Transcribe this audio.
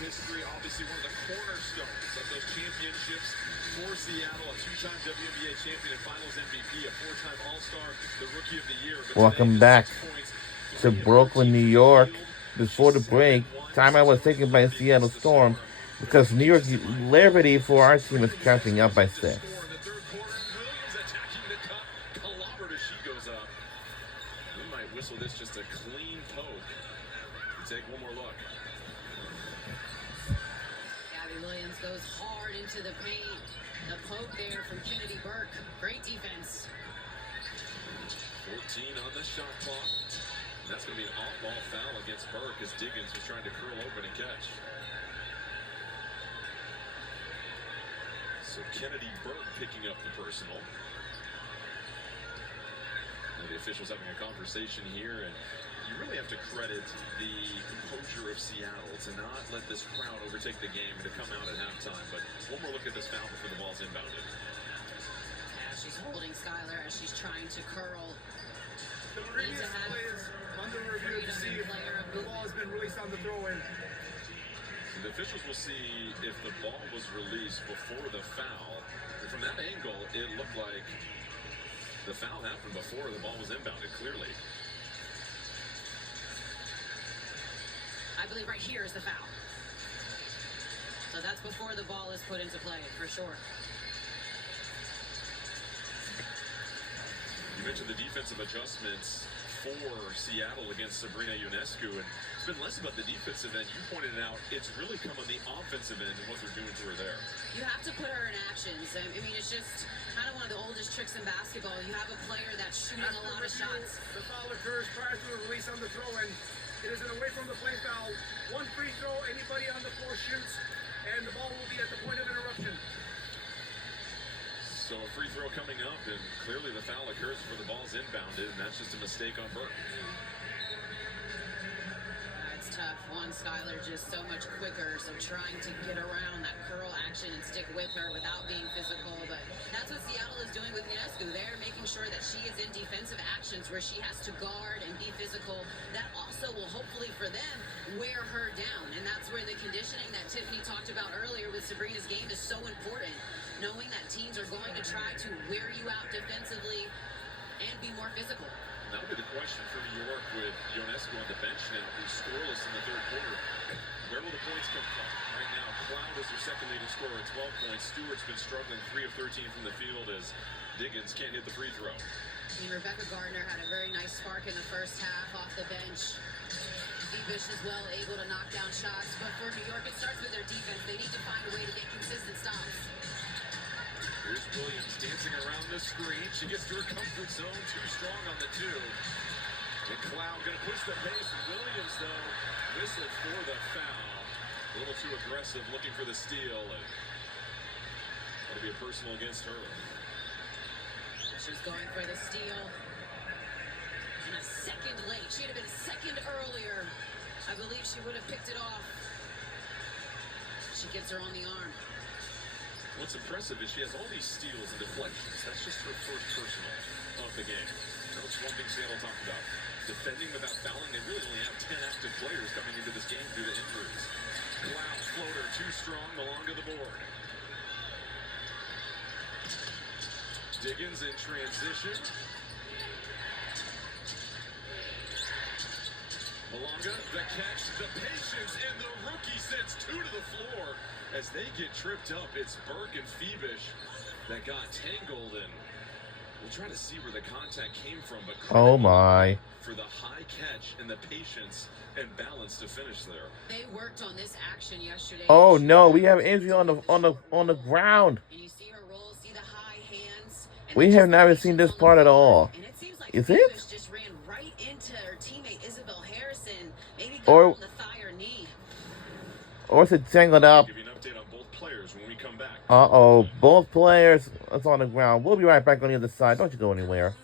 history, obviously one of the cornerstones of those championships for Seattle, a two-time WNBA champion and Finals MVP, a four-time All-Star, the Rookie of the Year. Welcome back to Brooklyn, New York. Before the break, timeout was taken by Seattle Storm because New York Liberty for our team is catching up by 6. Whistle this just a clean poke. Take one more look. Gabby Williams goes hard into the paint. The poke there from Kennedy Burke. Great defense. 14 on the shot clock. That's going to be an off-ball foul against Burke as Diggins was trying to curl open and catch. So Kennedy Burke picking up the personal. The officials having a conversation here, and you really have to credit the composure of Seattle to not let this crowd overtake the game and to come out at halftime. But one more look at this foul before the ball's inbounded. Yeah, she's holding Skylar as she's trying to curl. The previous play is under review to see if the ball has been released on the throw-in. So the officials will see if the ball was released before the foul. And from that angle, it looked like the foul happened before the ball was inbounded, clearly. I believe right here is the foul. So that's before the ball is put into play, for sure. You mentioned the defensive adjustments for Seattle against Sabrina Ionescu, and it's been less about the defensive end. You pointed it out, it's really come on the offensive end and what they're doing to her there. You have to put her in actions. I mean, it's just kind of one of the oldest tricks in basketball. You have a player that's shooting a lot of shots. The foul occurs prior to a release on the throw-in. It is an away from the play foul. One free throw, anybody on the floor shoots, and the ball will be at the point of interruption. So a free throw coming up, and clearly the foul occurs before the ball's inbounded, and that's just a mistake on Burke. It's tough. One, Skylar just so much quicker, so trying to get around that curl action and stick with her without being physical. But that's what Seattle is doing with Ionescu. They're making sure that she is in defensive actions where she has to guard and be physical. That also will hopefully for them wear her down. And that's where the conditioning that Tiffany talked about earlier with Sabrina's game is so important. Knowing that teams are going to try to wear you out defensively and be more physical. That'll be the question for New York with Ionescu on the bench now, who's scoreless in the third quarter. Where will the points come from? Right now, Cloud is their second leading scorer at 12 points. Stewart's been struggling 3 of 13 from the field as Diggins can't hit the free throw. I mean, Rebecca Gardner had a very nice spark in the first half off the bench. Beebish as well, able to knock down shots. But for New York, it starts with their defense. They need to find a way to get consistent stops. Here's Williams dancing around the screen. She gets to her comfort zone. Too strong on the 2. And Cloud going to push the pace. Williams, though, whistled for the foul. A little too aggressive, looking for the steal. And that'll be a personal against her. She's going for the steal. And a second late. She'd have been a second earlier. I believe she would have picked it off. She gets her on the arm. What's impressive is she has all these steals and deflections. That's just her first personal of the game. That's one thing Seattle talked about. Defending without fouling. They really only have 10 active players coming into this game due to injuries. Cloud's floater too strong. Malonga the board. Diggins in transition. Malonga, the catch, the patience, and the rookie sends 2 to the floor. As they get tripped up, it's Burke and Beebish that got tangled, and we'll try to see where the contact came from. But oh my! For the high catch and the patience and balance to finish there. They worked on this action yesterday. Oh no, we have injury on the ground. And you see her roll, see the high hands. We have never seen this part at all. And it seems like Is Beebish it? just ran right into her teammate Isabel Harrison, maybe got Or on the thigh or knee. or is it tangled up? Give you an update on both players when we come back. Both players is on the ground. We'll be right back on the other side. Don't you go anywhere.